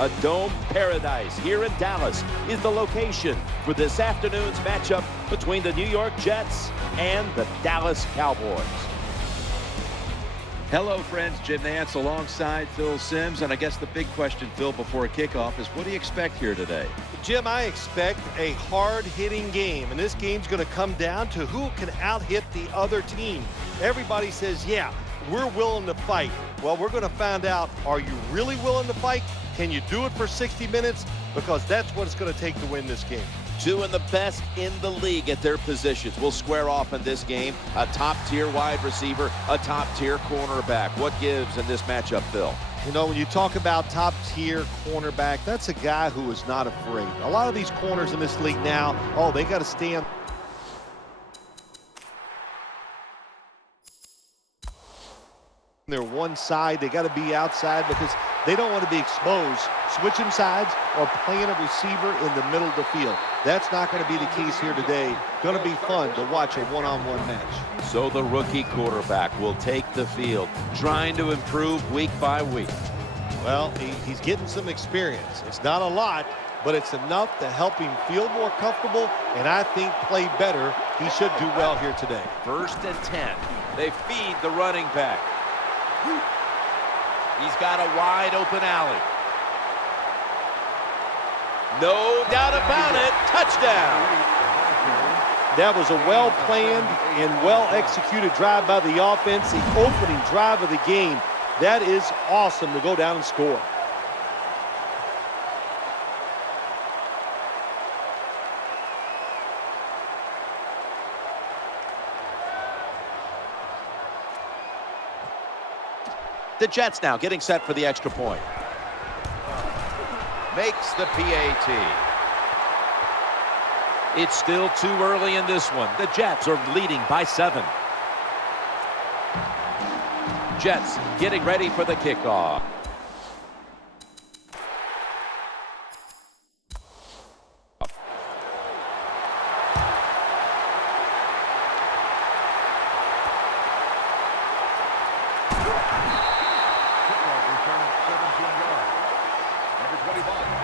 A dome paradise here in Dallas is the location for this afternoon's matchup between the New York Jets and the Dallas Cowboys. Hello, friends. Jim Nantz alongside Phil Simms. And I guess the big question, Phil, before kickoff is what do you expect here today? Jim, I expect a hard-hitting game. And this game's going to come down to who can out-hit the other team. Everybody says, yeah, we're willing to fight. Well, we're going to find out, are you really willing to fight? Can you do it for 60 minutes? Because that's what it's going to take to win this game. Two of the best in the league at their positions will square off in this game. A top-tier wide receiver, a top-tier cornerback. What gives in this matchup, Phil? You know, when you talk about top-tier cornerback, that's a guy who is not afraid. A lot of these corners in this league now, oh, they got to stand. They're one side, they got to be outside because they don't want to be exposed, switching sides or playing a receiver in the middle of the field. That's not going to be the case here today. Going to be fun to watch a one-on-one match. So the rookie quarterback will take the field, trying to improve week by week. Well, he's getting some experience. It's not a lot, but it's enough to help him feel more comfortable and I think play better. He should do well here today. 1st and 10. They feed the running back. He's got a wide open alley. No doubt about it. Touchdown. That was a well-planned and well-executed drive by the offense. The opening drive of the game. That is awesome to go down and score. The Jets now getting set for the extra point. Makes the PAT. It's still too early in this one. The Jets are leading by 7. Jets getting ready for the kickoff.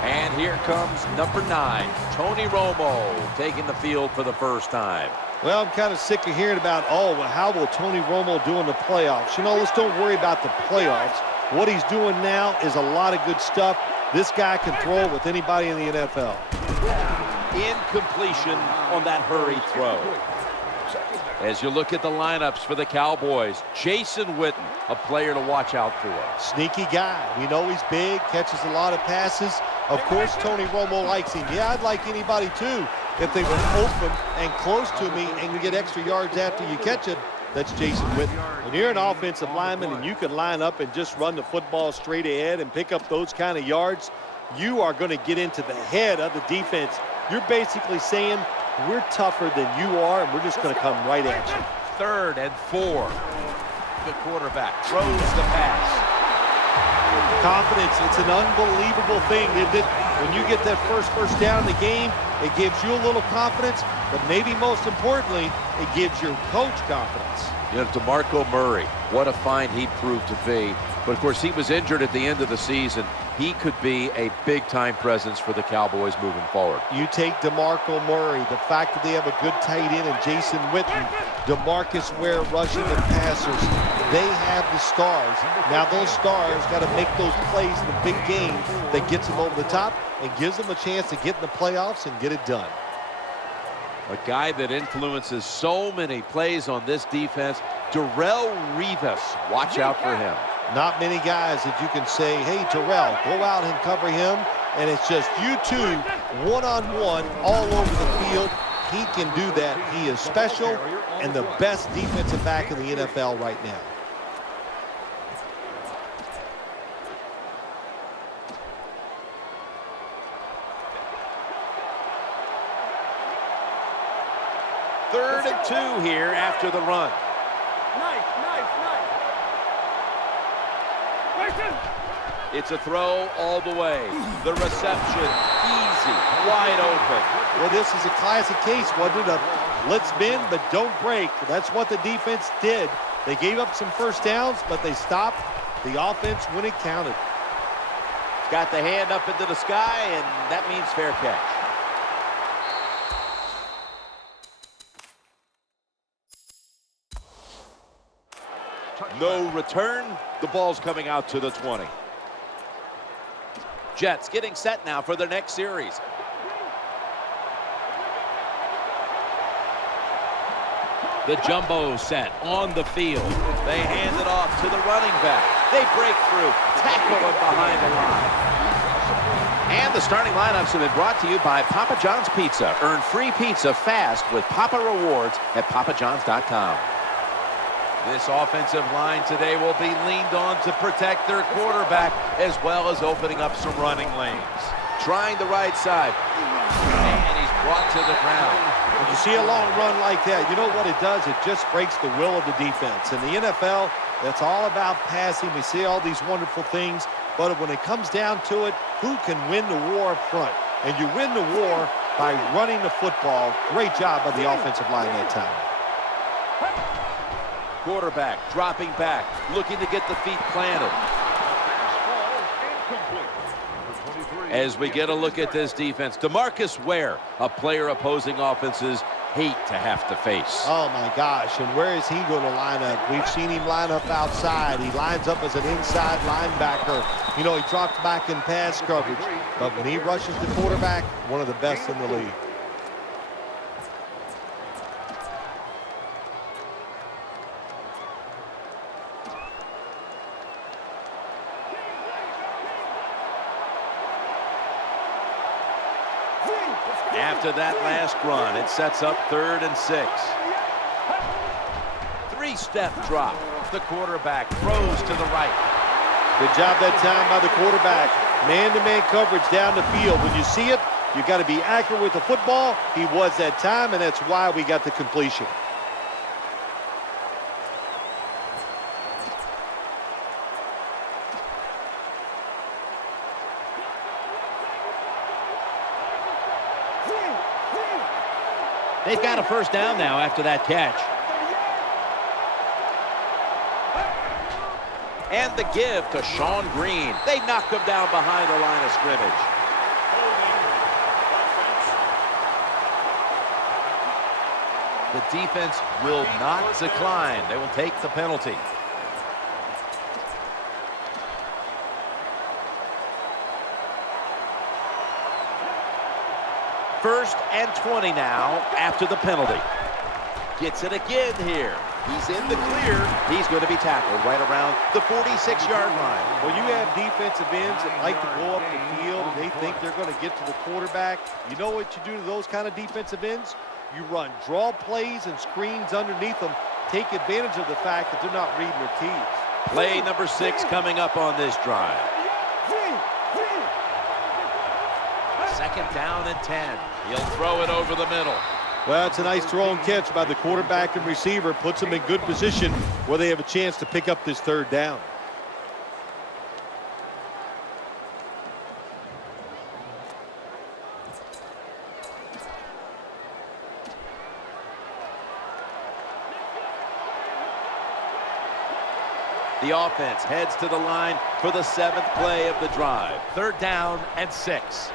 And here comes number 9, Tony Romo, taking the field for the first time. Well, I'm kind of sick of hearing about, oh, well, how will Tony Romo do in the playoffs? You know, let's don't worry about the playoffs. What he's doing now is a lot of good stuff. This guy can throw with anybody in the NFL. Incompletion on that hurried throw. As you look at the lineups for the Cowboys, Jason Witten, a player to watch out for. Sneaky guy. We know he's big, catches a lot of passes. Of course, Tony Romo likes him. Yeah, I'd like anybody too. If they were open and close to me and you get extra yards after you catch it, that's Jason Witten. When you're an offensive lineman and you can line up and just run the football straight ahead and pick up those kind of yards, you are going to get into the head of the defense. You're basically saying, we're tougher than you are, and we're just going to come right at you. 3rd and 4. The quarterback throws the pass. Confidence, it's an unbelievable thing, isn't it? When you get that first down in the game, it gives you a little confidence, but maybe most importantly, it gives your coach confidence. You know, DeMarco Murray, what a find he proved to be. But, of course, he was injured at the end of the season. He could be a big-time presence for the Cowboys moving forward. You take DeMarco Murray, the fact that they have a good tight end and Jason Witten, DeMarcus Ware rushing the passers. They have the stars. Now those stars got to make those plays in the big game that gets them over the top and gives them a chance to get in the playoffs and get it done. A guy that influences so many plays on this defense, Darrelle Revis. Watch out for him. Not many guys that you can say, hey, Terrell, go out and cover him. And it's just you two, one-on-one, all over the field. He can do that. He is special and the best defensive back in the NFL right now. Third and 2 here after the run. Nice. It's a throw all the way. The reception, easy, wide open. Well, this is a classic case, wasn't it? A blitz bend, but don't break. That's what the defense did. They gave up some first downs, but they stopped the offense when it counted. Got the hand up into the sky, and that means fair catch. No return. The ball's coming out to the 20. Jets getting set now for their next series. The jumbo set on the field. They hand it off to the running back. They break through, tackle him behind the line. And the starting lineups have been brought to you by Papa John's Pizza. Earn free pizza fast with Papa Rewards at papajohns.com. This offensive line today will be leaned on to protect their quarterback as well as opening up some running lanes. Trying the right side. And he's brought to the ground. When you see a long run like that, you know what it does? It just breaks the will of the defense. In the NFL, that's all about passing. We see all these wonderful things. But when it comes down to it, who can win the war up front? And you win the war by running the football. Great job by the offensive line that time. Quarterback dropping back, looking to get the feet planted. As we get a look at this defense, DeMarcus Ware, a player opposing offenses hate to have to face. Oh my gosh, and where is he going to line up? We've seen him line up outside. He lines up as an inside linebacker. You know, he drops back in pass coverage, but when he rushes the quarterback, one of the best in the league. After that last run, it sets up 3rd and 6. 3-step drop. The quarterback throws to the right. Good job that time by the quarterback. Man-to-man coverage down the field. When you see it, you got to be accurate with the football. He was that time, and that's why we got the completion. They've got a first down now after that catch. And the give to Sean Green. They knock him down behind the line of scrimmage. The defense will not decline. They will take the penalty. First and 20 now after the penalty. Gets it again here. He's in the clear. He's going to be tackled right around the 46-yard line. When you have defensive ends that like to go up the field and they think they're going to get to the quarterback, you know what you do to those kind of defensive ends? You run draw plays and screens underneath them. Take advantage of the fact that they're not reading their keys. Play number 6 coming up on this drive. 2nd down and 10. He'll throw it over the middle. Well, it's a nice throw and catch by the quarterback and receiver. Puts them in good position where they have a chance to pick up this 3rd down. The offense heads to the line for the 7th play of the drive. 3rd down and 6.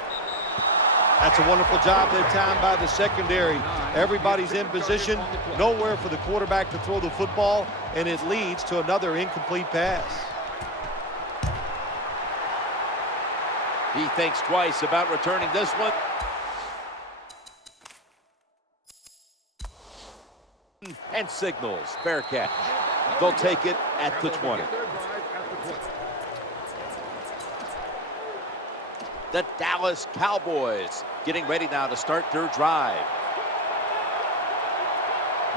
That's a wonderful job that time by the secondary. Everybody's in position, nowhere for the quarterback to throw the football, and it leads to another incomplete pass. He thinks twice about returning this one. And signals fair catch. They'll take it at the 20. The Dallas Cowboys getting ready now to start their drive.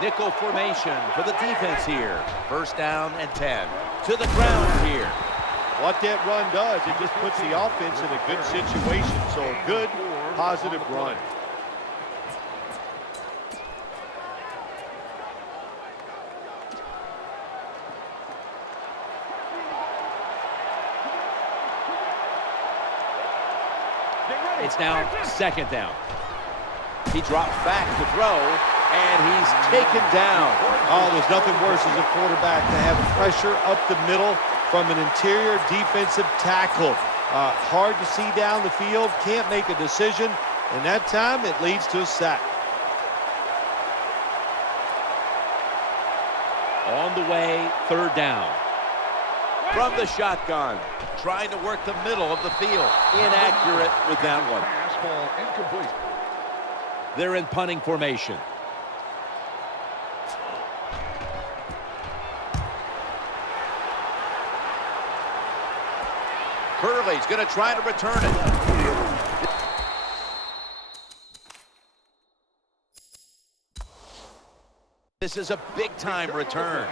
Nickel formation for the defense here. 1st down and 10. To the ground here. What that run does, it just puts the offense in a good situation. So a good, positive run. It's now 2nd down. He drops back to throw, and he's taken down. Oh, there's nothing worse as a quarterback to have pressure up the middle from an interior defensive tackle. Hard to see down the field, can't make a decision, and that time it leads to a sack. On the way, third down. From the shotgun, trying to work the middle of the field. Inaccurate with that one. Ball incomplete. They're in punting formation. Curley's going to try to return it. This is a big-time return.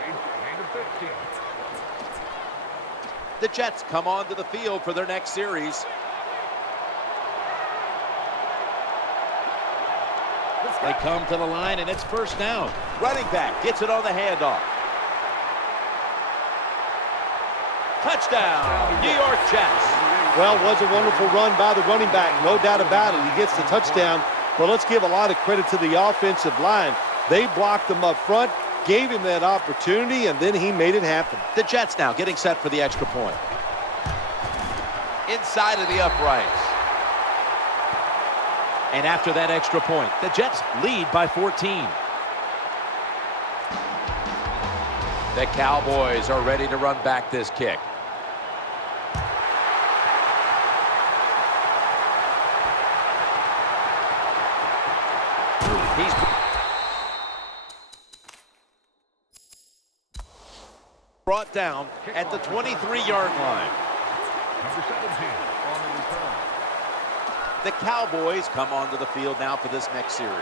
The Jets come onto the field for their next series. They come to the line, and it's first down. Running back gets it on the handoff. Touchdown, New York Jets. Well, it was a wonderful run by the running back, no doubt about it. He gets the touchdown, but let's give a lot of credit to the offensive line. They blocked him up front, gave him that opportunity, and then he made it happen. The Jets now getting set for the extra point. Inside of the uprights. And after that extra point, the Jets lead by 14. The Cowboys are ready to run back this kick. He's brought down at the 23-yard line. Number 17 on the return. The Cowboys come onto the field now for this next series.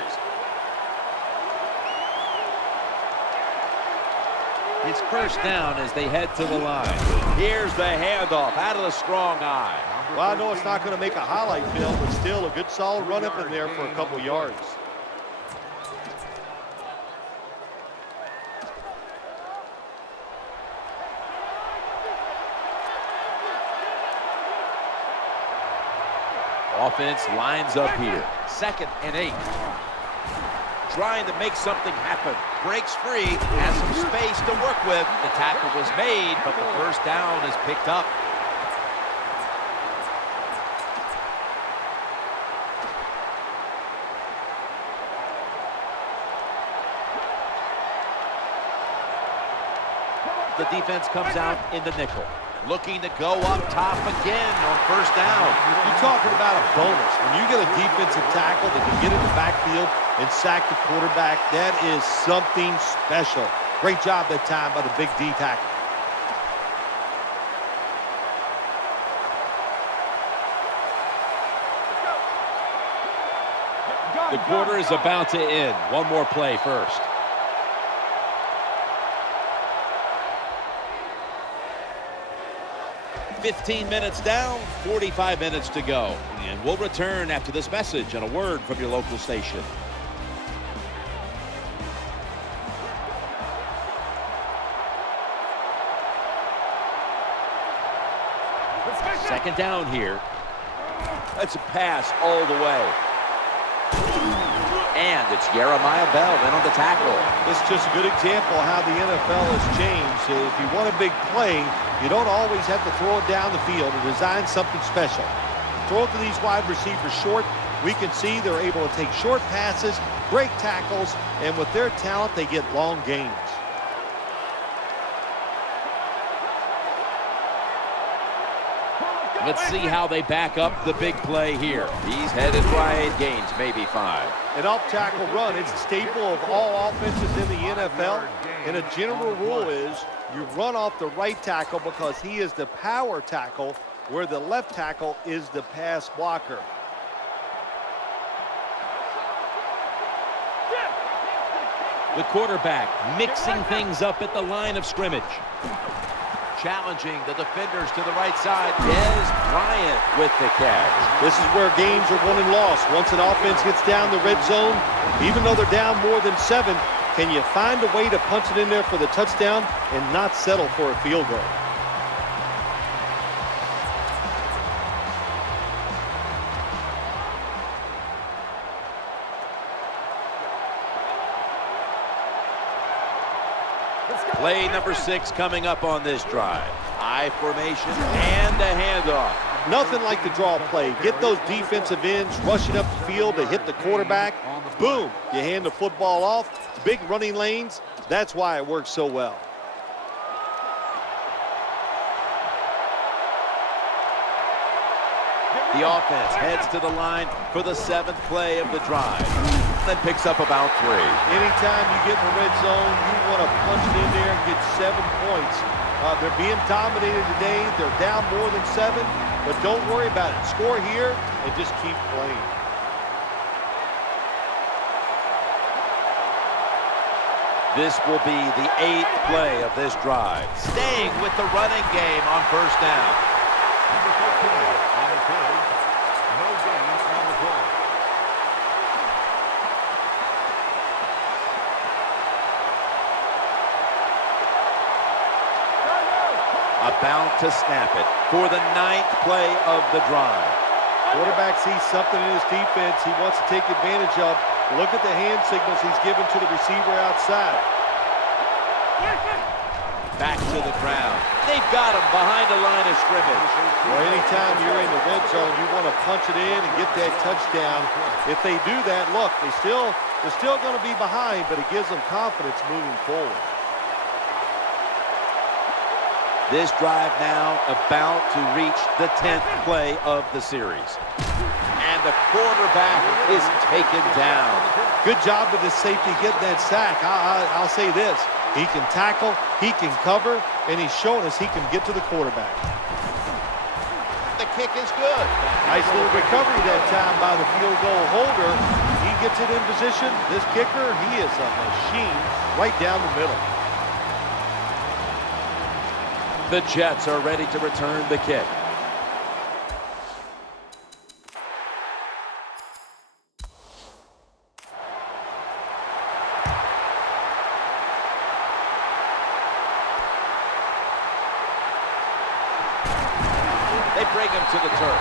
It's first down as they head to the line. Here's the handoff out of the strong eye. Well, I know it's not going to make a highlight film, but still a good solid run up in there for a couple yards. Offense lines up here. 2nd and 8. Trying to make something happen. Breaks free. Has some space to work with. The tackle was made, but the first down is picked up. The defense comes out in the nickel. Looking to go up top again on first down. You're talking about a bonus. When you get a defensive tackle that can get in the backfield and sack the quarterback, that is something special. Great job that time by the big D tackle. The quarter is about to end. One more play first. "15 minutes down, 45 minutes to go." And we'll return after this message and a word from your local station. Second down here. That's a pass all the way. And it's Jeremiah Bell in on the tackle. This is just a good example of how the NFL has changed. So if you want a big play, you don't always have to throw it down the field and design something special. Throw it to these wide receivers short. We can see they're able to take short passes, break tackles, and with their talent, they get long gains. Let's see how they back up the big play here. He's headed right, gains maybe 5. An off-tackle run, it's a staple of all offenses in the NFL. And a general rule is you run off the right tackle because he is the power tackle, where the left tackle is the pass blocker. The quarterback mixing things up at the line of scrimmage. Challenging the defenders to the right side. Dez Bryant with the catch. This is where games are won and lost. Once an offense gets down the red zone, even though they're down more than 7, can you find a way to punch it in there for the touchdown and not settle for a field goal? Play number 6 coming up on this drive. I formation and the handoff. Nothing like the draw play. Get those defensive ends rushing up the field to hit the quarterback. Boom, you hand the football off. Big running lanes. That's why it works so well. The offense heads to the line for the 7th play of the drive. Then picks up about 3. Anytime you get in the red zone, you want to punch it in there and get 7 points. They're being dominated today. They're down more than 7, but don't worry about it. Score here and just keep playing. This will be the 8th play of this drive. Staying with the running game on first down. Number 14 on the play. No gain on the play. About to snap it for the 9th play of the drive. Quarterback sees something in his defense he wants to take advantage of. Look at the hand signals he's given to the receiver outside. Back to the ground. They've got him behind the line of scrimmage. Well, anytime you're in the red zone, you want to punch it in and get that touchdown. If they do that, look, they're still going to be behind, but it gives them confidence moving forward. This drive now about to reach the 10th play of the series. And the quarterback is taken down. Good job with the safety getting that sack. I'll say this. He can tackle, he can cover, and he's showing us he can get to the quarterback. The kick is good. Nice little recovery that time by the field goal holder. He gets it in position. This kicker, he is a machine right down the middle. The Jets are ready to return the kick. They bring him to the turf.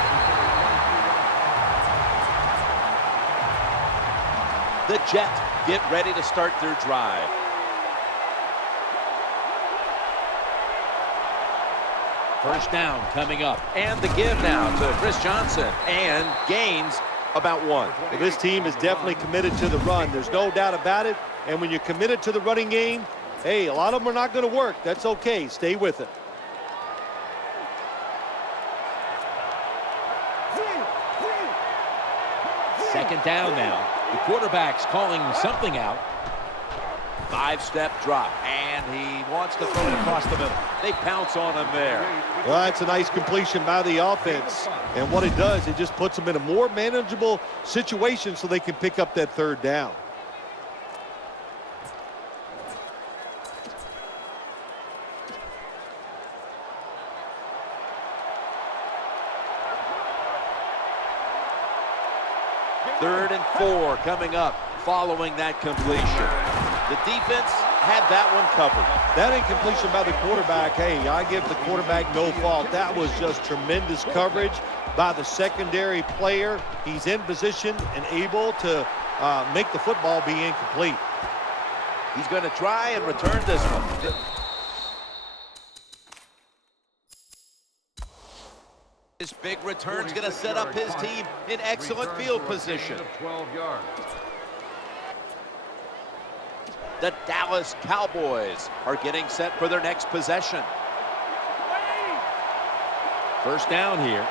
The Jets get ready to start their drive. First down coming up. And the give now to Chris Johnson. And gains about 1. Well, this team is definitely committed to the run. There's no doubt about it. And when you're committed to the running game, hey, a lot of them are not going to work. That's okay. Stay with it. Second down now. The quarterback's calling something out. 5-step drop, and he wants to throw it across the middle. They pounce on him there. Well, that's a nice completion by the offense. And what it does, it just puts them in a more manageable situation so they can pick up that 3rd down. Third and 4 coming up following that completion. The defense had that one covered. That incompletion by the quarterback, hey, I give the quarterback no fault. That was just tremendous coverage by the secondary player. He's in position and able to make the football be incomplete. He's going to try and return this one. This big return's going to set up his team in excellent field position. 12 yards. The Dallas Cowboys are getting set for their next possession. First down here.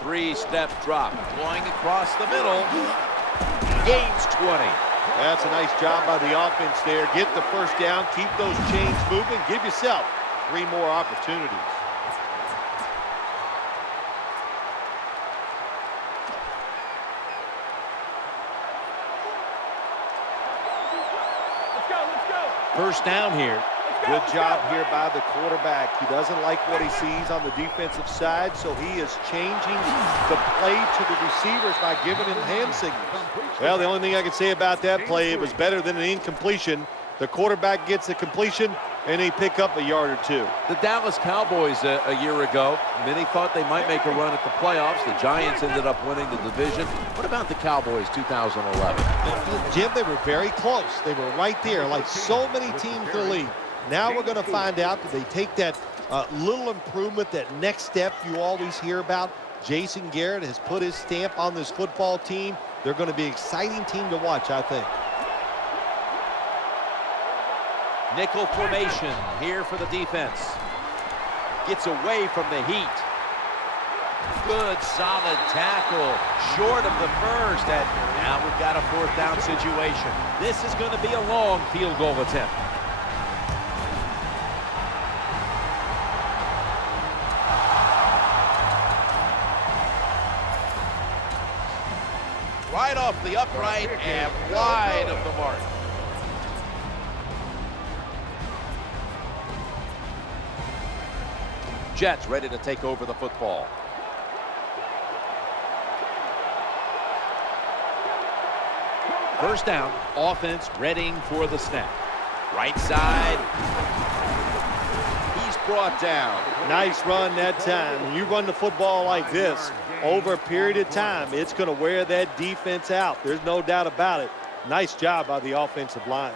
3-step drop. Going across the middle. Gains 20. That's a nice job by the offense there. Get the first down. Keep those chains moving. Give yourself 3 more opportunities. First down here. Good job here by the quarterback. He doesn't like what he sees on the defensive side, so he is changing the play to the receivers by giving him hand signals. Well, the only thing I can say about that play, it was better than an incompletion. The quarterback gets the completion, and they pick up a yard or 2. The Dallas Cowboys a year ago, many thought they might make a run at the playoffs. The Giants ended up winning the division. What about the Cowboys 2011? Jim, they were very close. They were right there, like so many teams in the league. Now we're going to find out, that they take that Little improvement, that next step you always hear about. Jason Garrett has put his stamp on this football team. They're going to be an exciting team to watch, I think. Nickel formation here for the defense. Gets away from the heat. Good, solid tackle. Short of the first. And now we've got a 4th down situation. This is going to be a long field goal attempt. Right off the upright and wide of the mark. Jets ready to take over the football. First down, offense readying for the snap. Right side. He's brought down. Nice run that time. When you run the football like this, over a period of time, it's going to wear that defense out. There's no doubt about it. Nice job by the offensive line.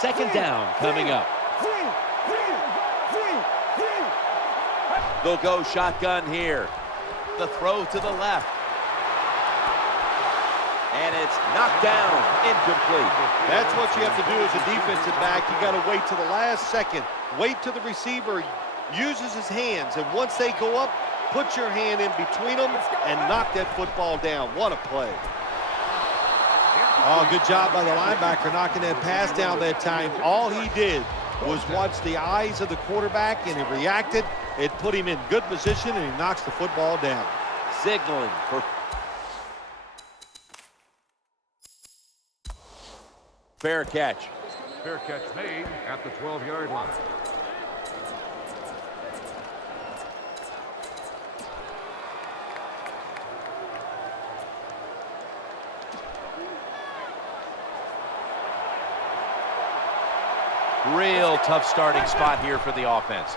Second down coming up. They'll go shotgun here. The throw to the left. And it's knocked down, incomplete. That's what you have to do as a defensive back. You got to wait to the last second. Wait till the receiver uses his hands. And once they go up, put your hand in between them and knock that football down. What a play. Oh, good job by the linebacker knocking that pass down that time. All he did was watch the eyes of the quarterback, and he reacted. It put him in good position, and he knocks the football down. Signaling for fair catch. Fair catch made at the 12-yard line. Real tough starting spot here for the offense.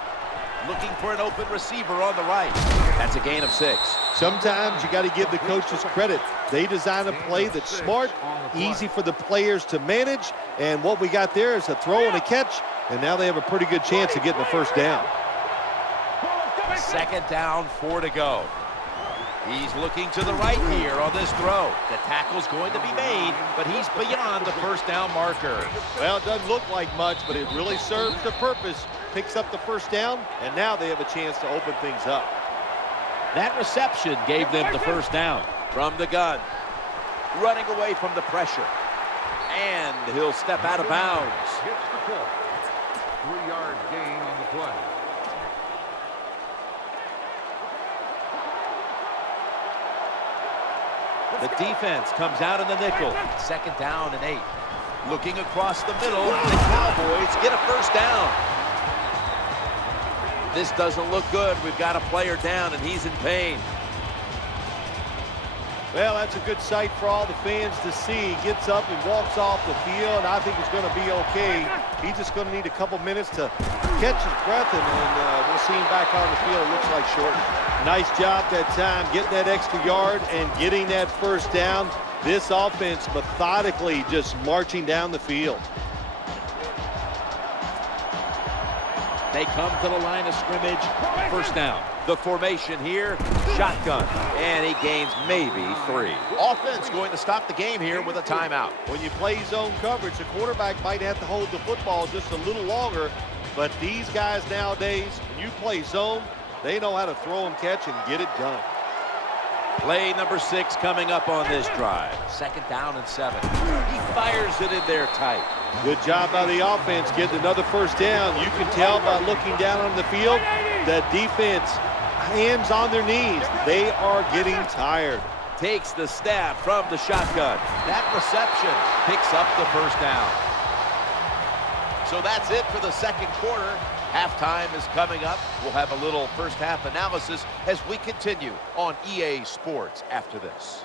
Looking for an open receiver on the right. That's a gain of 6. Sometimes you got to give the coaches credit. They design a play that's smart, easy for the players to manage, and what we got there is a throw and a catch, and now they have a pretty good chance of getting the first down. Second down, 4 to go. He's looking to the right here on this throw. The tackle's going to be made, but he's beyond the first down marker. Well, it doesn't look like much, but it really serves the purpose. Picks up the first down, and now they have a chance to open things up. That reception gave them the first down. From the gun, running away from the pressure. And he'll step out of bounds. Hits the ball. 3-yard gain on the play. The defense comes out in the nickel. Second down and 8. Looking across the middle, the Cowboys get a first down. This doesn't look good. We've got a player down, and he's in pain. Well, that's a good sight for all the fans to see. He gets up and walks off the field. I think he's going to be okay. He's just going to need a couple minutes to catch his breath, and we'll see him back on the field. It looks like shortly. Nice job that time, getting that extra yard and getting that first down. This offense methodically just marching down the field. They come to the line of scrimmage. First down. The formation here, shotgun, and he gains maybe 3. Offense going to stop the game here with a timeout. When you play zone coverage, the quarterback might have to hold the football just a little longer, but these guys nowadays, when you play zone, they know how to throw and catch and get it done. Play number 6 coming up on this drive. Second down and 7. He fires it in there tight. Good job by the offense getting another first down. You can tell by looking down on the field that defense, hands on their knees. They are getting tired. Takes the snap from the shotgun. That reception picks up the first down. So that's it for the second quarter. Halftime is coming up. We'll have a little first half analysis as we continue on EA Sports after this.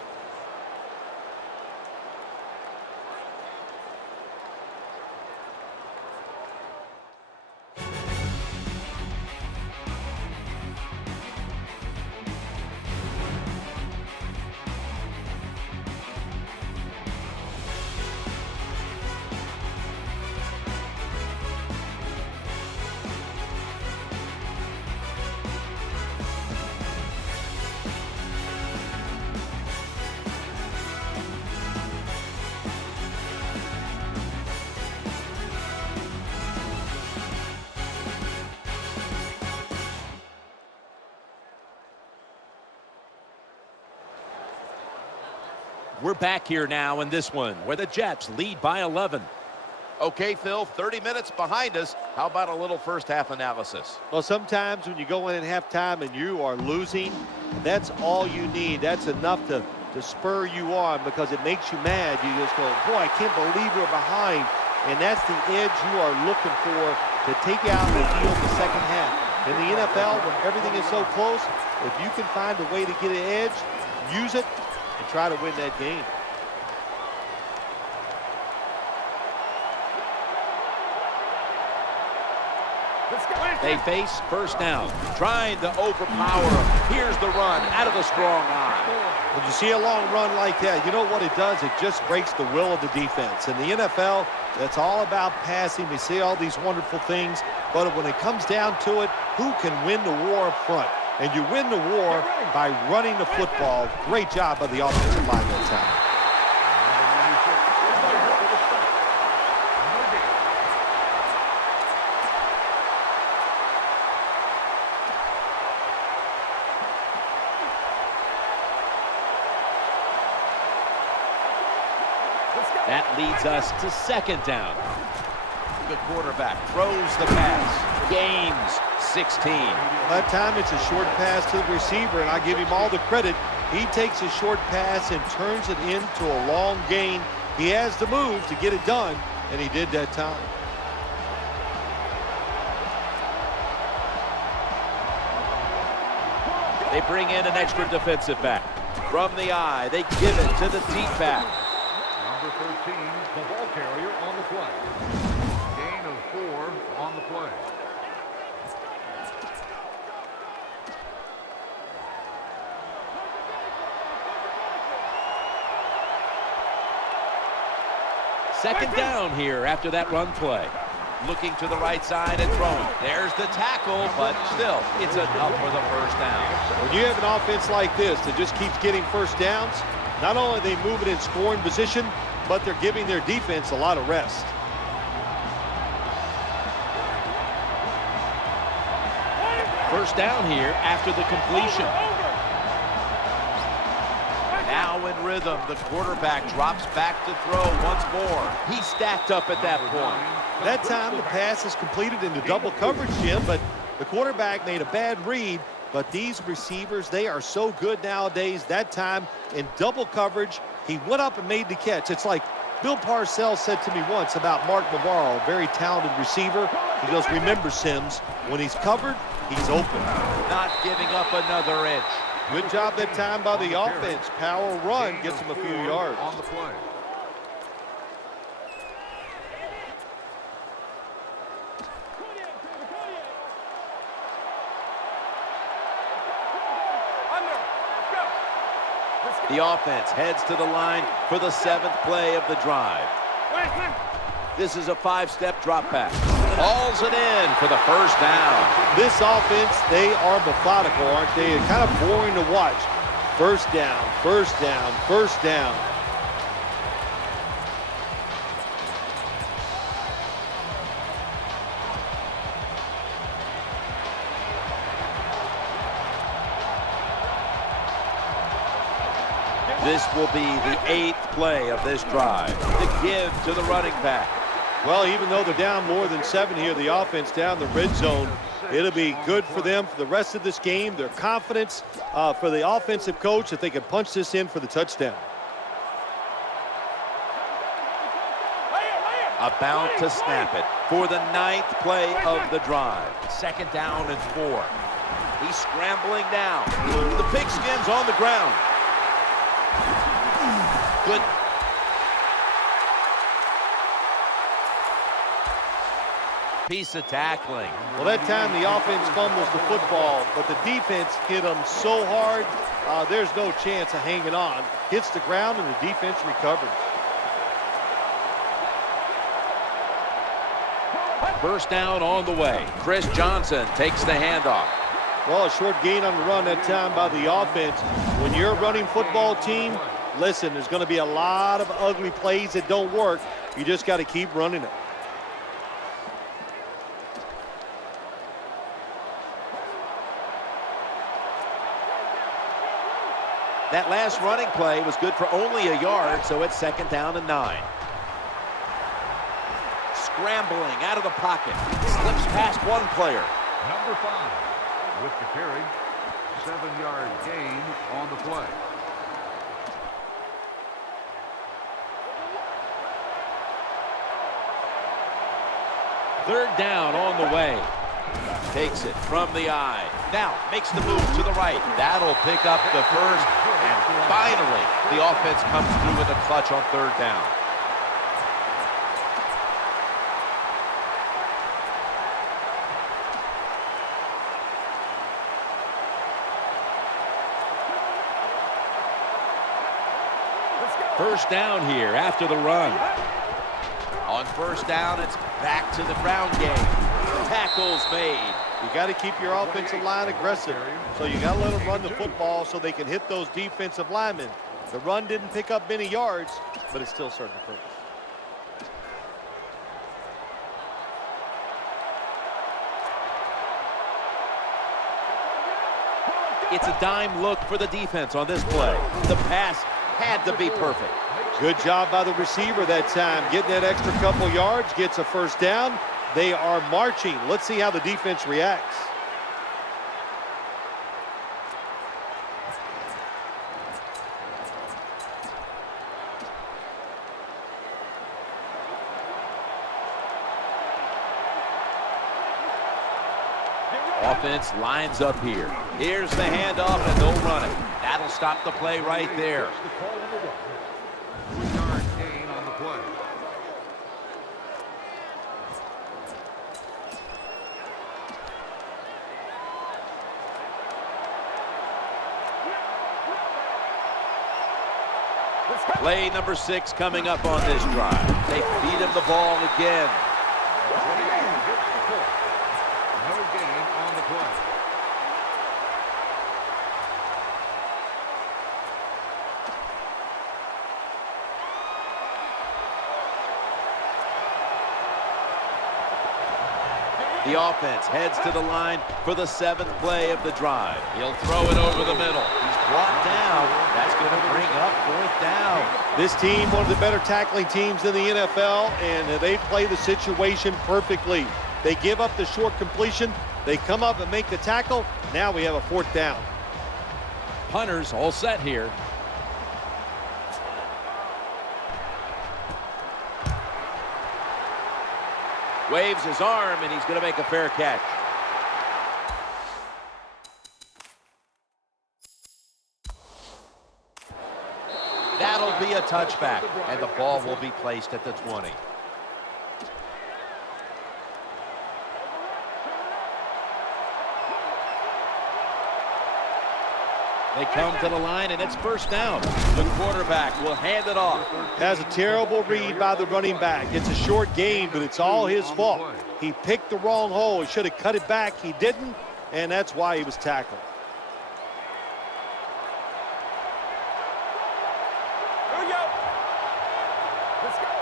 We're back here now in this one where the Jets lead by 11. Okay, Phil, 30 minutes behind us. How about a little first half analysis? Well, sometimes when you go in at halftime and you are losing, that's all you need. That's enough to spur you on because it makes you mad. You just go, boy, I can't believe we're behind. And that's the edge you are looking for to take out the deal in the second half. In the NFL, when everything is so close, if you can find a way to get an edge, use it and try to win that game. They face first down, trying to overpower him. Here's the run out of the strong eye. When you see a long run like that, you know what it does? It just breaks the will of the defense. In the NFL, that's all about passing. We see all these wonderful things, but when it comes down to it, who can win the war up front? And you win the war by running the football. Great job by the offensive line that time. That leads us to second down. The quarterback throws the pass. Gains 16. That time it's a short pass to the receiver, and I give him all the credit. He takes a short pass and turns it into a long gain. He has the moves to get it done, and he did that time. They bring in an extra defensive back. From the eye, they give it to the deep back. Number 13, the ball carrier on the play. Gain of 4 on the play. Second down here after that run play. Looking to the right side and throwing. There's the tackle, but still, it's enough for the first down. When you have an offense like this that just keeps getting first downs, not only are they moving in scoring position, but they're giving their defense a lot of rest. First down here after the completion. Now in rhythm, the quarterback drops back to throw once more. He's stacked up at that point. That time the pass is completed into double coverage, Jim, but the quarterback made a bad read. But these receivers, they are so good nowadays. That time in double coverage, he went up and made the catch. It's like Bill Parcells said to me once about Mark Navarro, a very talented receiver. He goes, remember, Sims, when he's covered, he's open. Not giving up another inch. Good job that time by the offense. Power run gets him a few yards. On the play. The offense heads to the line for the 7th play of the drive. This is a 5-step drop back. Hauls it in for the first down. This offense, they are methodical, aren't they? It's kind of boring to watch. First down, first down, first down. This will be the 8th play of this drive. The give to the running back. Well, even though they're down more than 7 here, the offense down the red zone, it'll be good for them for the rest of this game. Their confidence for the offensive coach that they can punch this in for the touchdown. About to snap it for the 9th play of the drive. Second down and 4. He's scrambling now. The pigskin's on the ground. Good. Piece of tackling. Well, that time the offense fumbles the football, but the defense hit them so hard, there's no chance of hanging on. Hits the ground and the defense recovers. First down on the way. Chris Johnson takes the handoff. Well, a short gain on the run that time by the offense. When you're a running football team, listen, there's going to be a lot of ugly plays that don't work. You just got to keep running it. That last running play was good for only a yard, so it's 2nd down and 9. Scrambling out of the pocket. Slips past one player. Number 5 with the carry. 7-yard gain on the play. Third down on the way. Takes it from the eye. Now makes the move to the right. That'll pick up the first. And finally, the offense comes through with a clutch on 3rd down. First down here after the run. On 1st down, it's back to the ground game. Tackles made. You got to keep your offensive line aggressive. So you got to let them run the football so they can hit those defensive linemen. The run didn't pick up many yards, but it still served the purpose. It's a dime look for the defense on this play. The pass had to be perfect. Good job by the receiver that time. Getting that extra couple yards, gets a 1st down. They are marching. Let's see how the defense reacts. Offense lines up here. Here's the handoff, and they'll run it. That'll stop the play right there. 3-yard gain on the play. Play number 6 coming up on this drive. They feed him the ball again. No gain on the play. The offense heads to the line for the 7th play of the drive. He'll throw it over the middle. He's brought down. That's going to bring up 4th down. This team, one of the better tackling teams in the NFL, and they play the situation perfectly. They give up the short completion. They come up and make the tackle. Now we have a 4th down. Punters all set here. Waves his arm, and he's going to make a fair catch. That'll be a touchback, and the ball will be placed at the 20. They come to the line, and it's 1st down. The quarterback will hand it off. Has a terrible read by the running back. It's a short game, but it's all his fault. He picked the wrong hole. He should have cut it back. He didn't, and that's why he was tackled.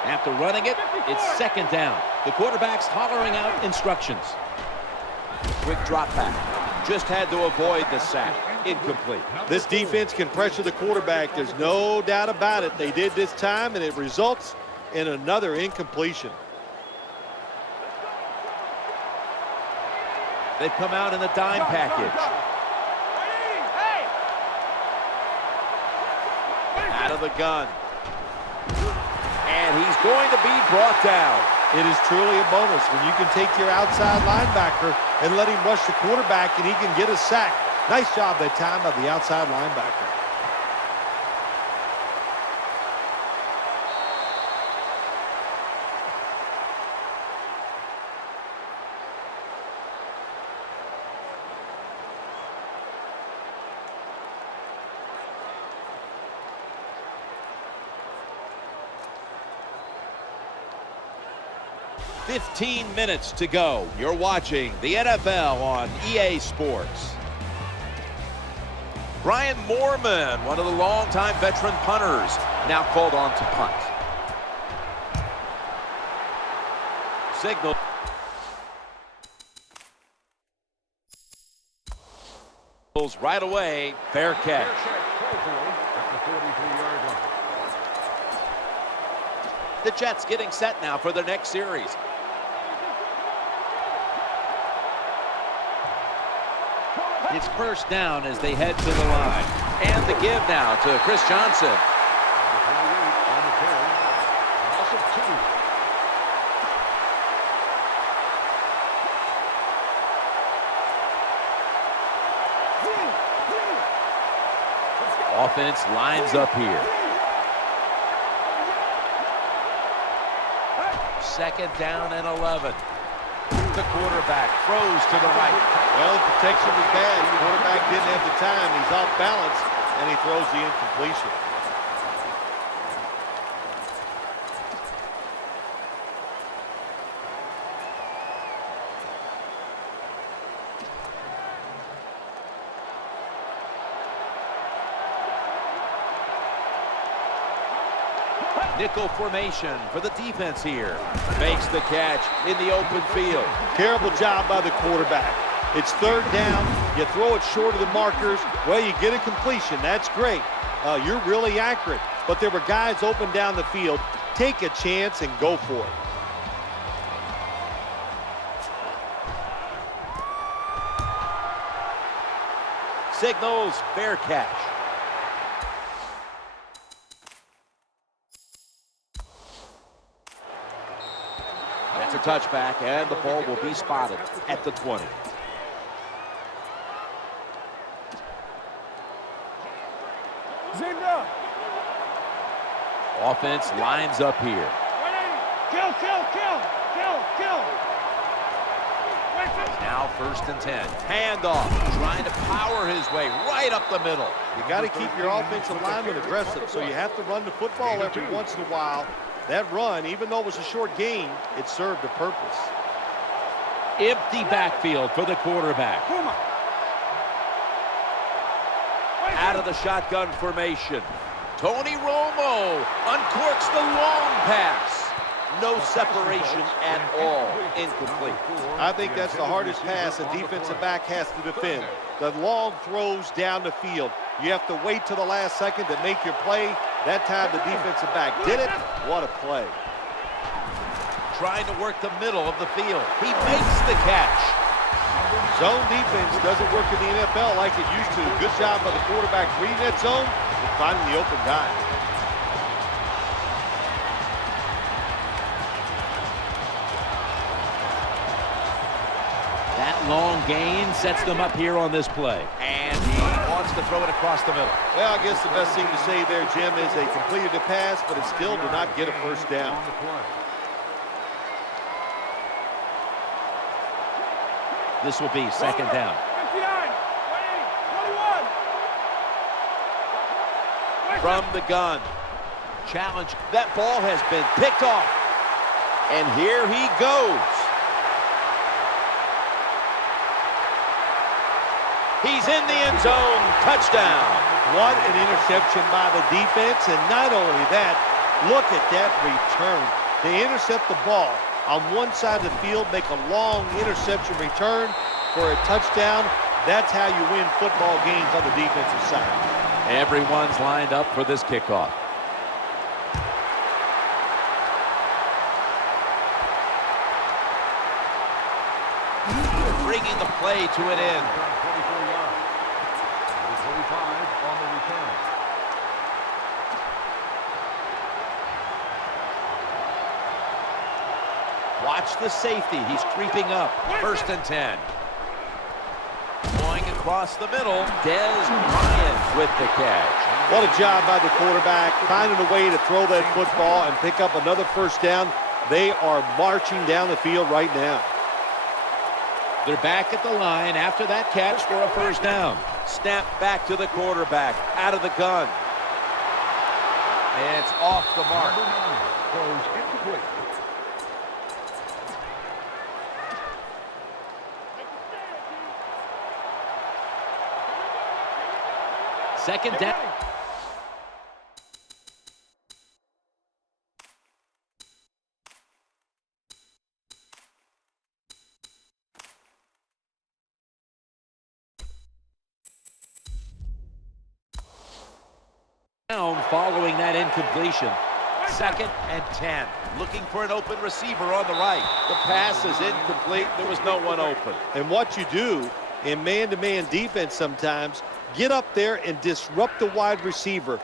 After running it, it's 2nd down. The quarterback's hollering out instructions. Quick drop back. Just had to avoid the sack. Incomplete. This defense can pressure the quarterback. There's no doubt about it. They did this time, and it results in another incompletion. They've come out in a dime package. Out of the gun. And he's going to be brought down. It is truly a bonus when you can take your outside linebacker and let him rush the quarterback and he can get a sack. Nice job that time by the outside linebacker. "15 minutes to go. You're watching the NFL on EA Sports. Brian Moorman, one of the longtime veteran punters, now called on to punt. Signal. Right away, fair catch. at the 43-yard line. The Jets getting set now for their next series. It's first down as they head to the line. And the give now to Chris Johnson. The 28 on the carry. Loss of 2. Offense lines up here. Second down and 11. The quarterback throws to the right. Well, the protection was bad. The quarterback didn't have the time. He's off balance, and he throws the incompletion. Nickel formation for the defense here. Makes the catch in the open field. Terrible job by the quarterback. It's third down. You throw it short of the markers. Well, you get a completion. That's great. You're really accurate. But there were guys open down the field. Take a chance and go for it. Signals fair catch. That's a touchback, and the ball will be spotted at the 20. Offense lines up here. Now first and 10. Handoff, trying to power his way right up the middle. You got to keep your offensive lineman aggressive, so you have to run the football every once in a while. That run, even though it was a short gain, it served a purpose. Empty backfield for the quarterback. Out of the shotgun formation. Tony Romo uncorks the long pass. No separation at all. Incomplete. I think that's the hardest pass a defensive back has to defend. The long throws down the field. You have to wait till the last second to make your play. That time the defensive back did it. What a play. Trying to work the middle of the field. He makes the catch. Zone defense doesn't work in the NFL like it used to. Good job by the quarterback reading that zone and finding the open guy. That long gain sets them up here on this play. And he wants to throw it across the middle. Well, I guess the best thing to say there, Jim, is they completed the pass, but it still did not get a first down. This will be second down. From the gun. Challenge. That ball has been picked off. And here he goes. He's in the end zone. Touchdown. What an interception by the defense. And not only that, look at that return. They intercept the ball on one side of the field, make a long interception return for a touchdown. That's how you win football games on the defensive side. Everyone's lined up for this kickoff. Bringing the play to an end. 24 yards. 25 on the return. Watch the safety. He's creeping up. First and 10. Going across the middle. Dez Bryant with the catch. What a job by the quarterback, finding a way to throw that football and pick up another first down. They are marching down the field right now. They're back at the line after that catch for a first down. Snap back to the quarterback. Out of the gun. And it's off the mark. Number 9 throws incomplete. Second down. following that incompletion. 2nd and 10. Looking for an open receiver on the right. The pass is incomplete. There was no one open. And what you do in man-to-man defense sometimes, get up there and disrupt the wide receiver.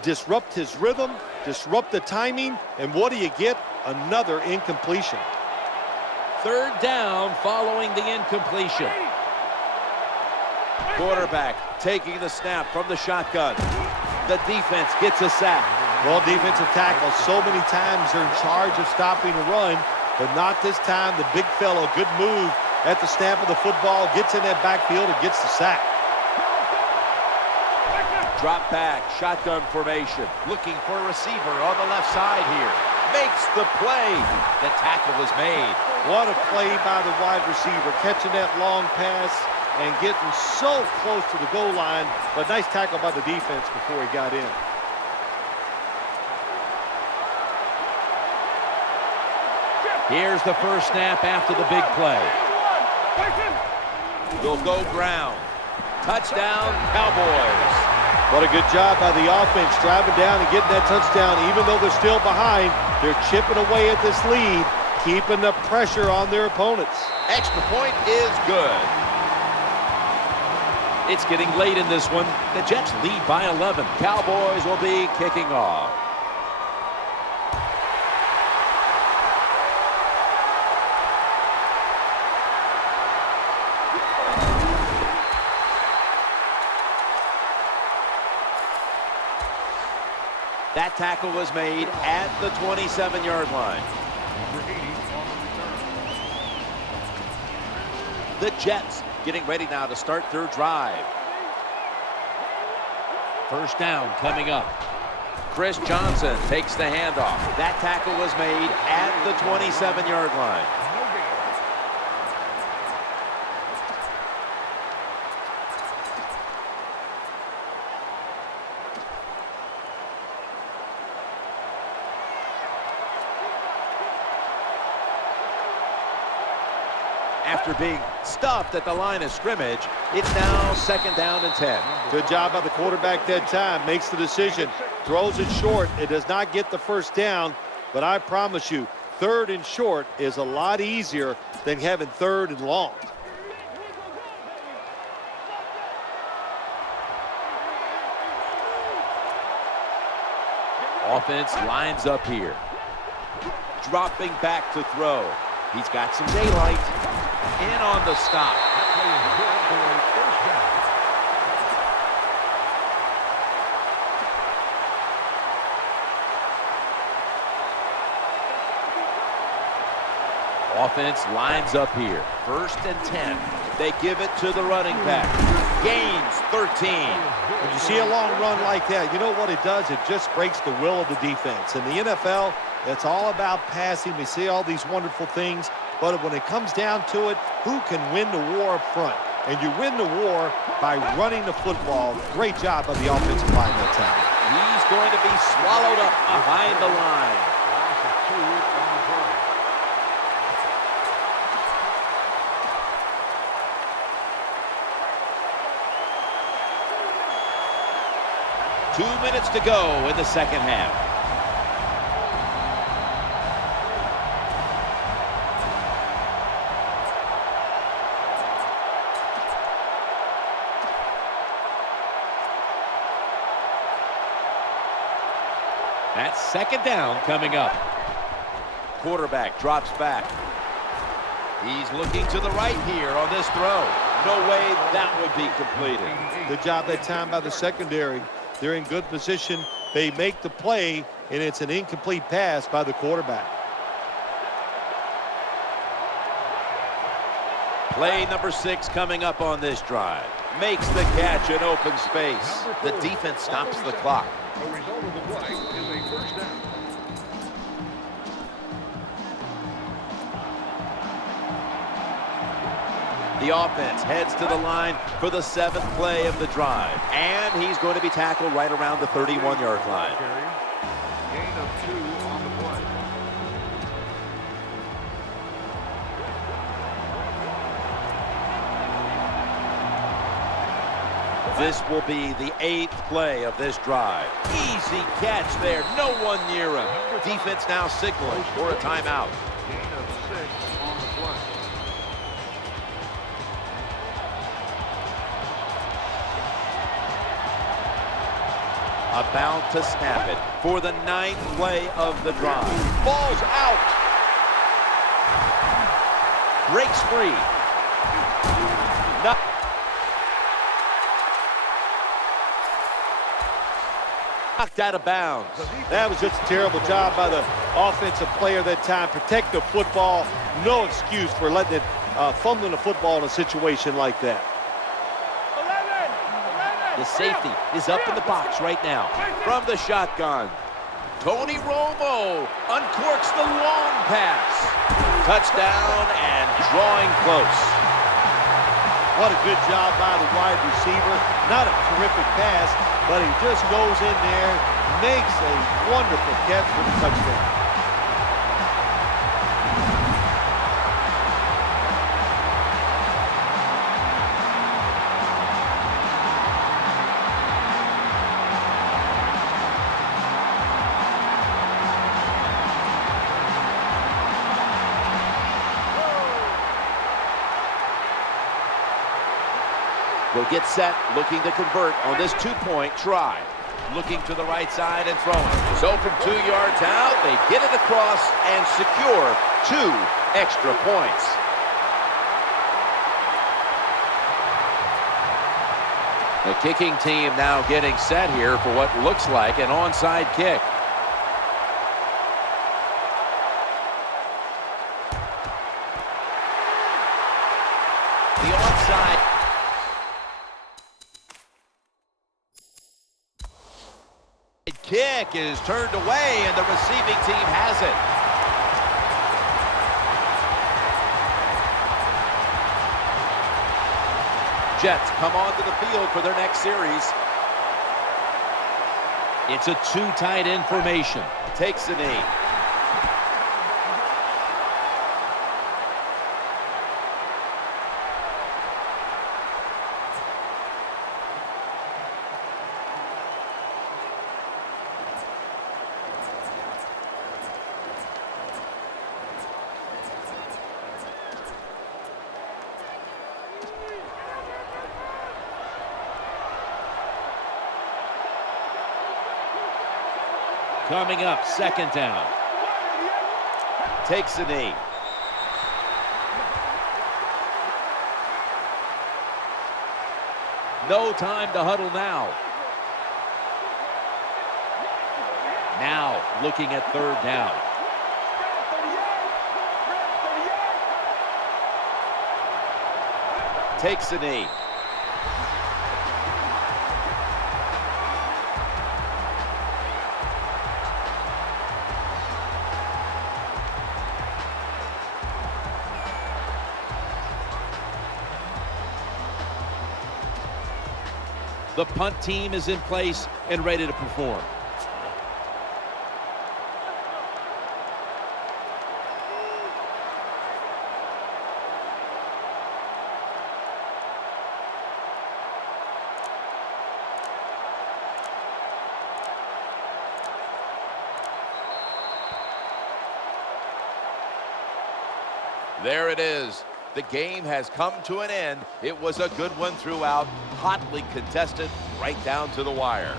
Disrupt his rhythm, disrupt the timing, and what do you get? Another incompletion. 3rd down following the incompletion. Quarterback taking the snap from the shotgun. The defense gets a sack. Well, defensive tackle, so many times they're in charge of stopping the run, but not this time. The big fellow, good move at the snap of the football, gets in that backfield and gets the sack. Drop back, shotgun formation. Looking for a receiver on the left side here. Makes the play. The tackle is made. What a play by the wide receiver, catching that long pass and getting so close to the goal line, but nice tackle by the defense before he got in. Here's the first snap after the big play. They'll go ground. Touchdown, Cowboys. What a good job by the offense, driving down and getting that touchdown. Even though they're still behind, they're chipping away at this lead, keeping the pressure on their opponents. Extra point is good. It's getting late in this one. The Jets lead by 11. Cowboys will be kicking off. That tackle was made at the 27-yard line. Number 80 on the return. The Jets getting ready now to start their drive. First down coming up. Chris Johnson takes the handoff. That tackle was made at the 27-yard line. After being stuffed at the line of scrimmage, it's now 2nd down and 10. Good job by the quarterback that time. Makes the decision. Throws it short. It does not get the first down, but I promise you, 3rd and short is a lot easier than having 3rd and long. Offense lines up here. Dropping back to throw. He's got some daylight. In on the stop. Offense lines up here. 1st and 10. They give it to the running back. Gains 13. When you see a long run like that, you know what it does? It just breaks the will of the defense. In the NFL, it's all about passing. We see all these wonderful things, but when it comes down to it, who can win the war up front? And you win the war by running the football. Great job by the offensive line that time. He's going to be swallowed up behind the line. Loss of 2 on the play. 2 minutes to go in the second half. That's 2nd down coming up. Quarterback drops back. He's looking to the right here on this throw. No way that will be completed. Good job that time by the secondary. They're in good position. They make the play, and it's an incomplete pass by the quarterback. Play number 6 coming up on this drive. Makes the catch in open space. The defense stops the clock. The result of the play is a first down. The offense heads to the line for the 7th play of the drive. And he's going to be tackled right around the 31-yard line. Gain of 2 on the play. This will be the 8th play of this drive. Easy catch there. No one near him. Defense now signaling for a timeout. Gain of 6 on the play. About to snap it for the 9th play of the drive. Ball's out. Breaks free. Knocked out of bounds. That was just a terrible job by the offensive player that time. Protect the football. No excuse for letting it fumbling the football in a situation like that. The safety is up in the box right now from the shotgun. Tony Romo uncorks the long pass. Touchdown and drawing close. What a good job by the wide receiver. Not a terrific pass, but he just goes in there, makes a wonderful catch for the touchdown. They'll get set, looking to convert on this 2-point try. Looking to the right side and throwing. So from 2 yards out, they get it across and secure 2 extra points. The kicking team now getting set here for what looks like an onside kick. The onside. Kick is turned away, and the receiving team has it. Jets come onto the field for their next series. It's a 2 tight end formation. Takes a knee. Coming up, 2nd down. Takes a knee. No time to huddle now. Now looking at 3rd down. Takes a knee. The punt team is in place and ready to perform. There it is. The game has come to an end. It was a good one throughout, hotly contested right down to the wire.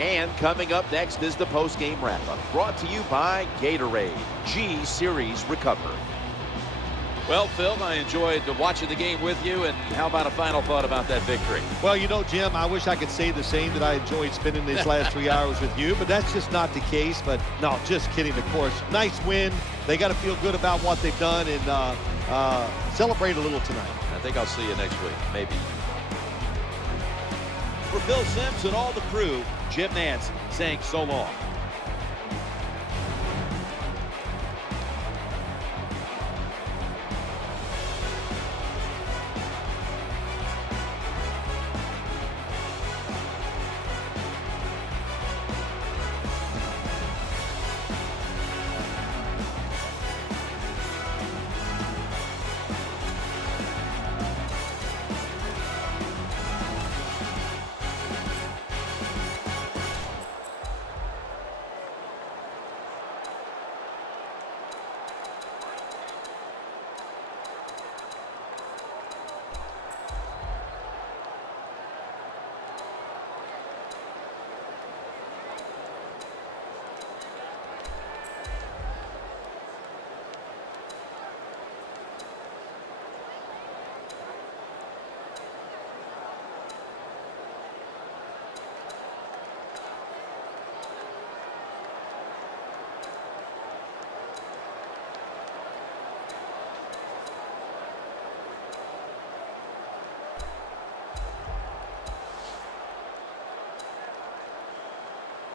And coming up next is the post-game wrap-up, brought to you by Gatorade, G-Series Recover. Well, Phil, I enjoyed watching the game with you, and how about a final thought about that victory? Well, you know, Jim, I wish I could say the same, that I enjoyed spending these last 3 hours with you, but that's just not the case. But no, just kidding, of course. Nice win. They got to feel good about what they've done and celebrate a little tonight. I think I'll see you next week, maybe. For Phil Simms and all the crew, Jim Nantz saying so long.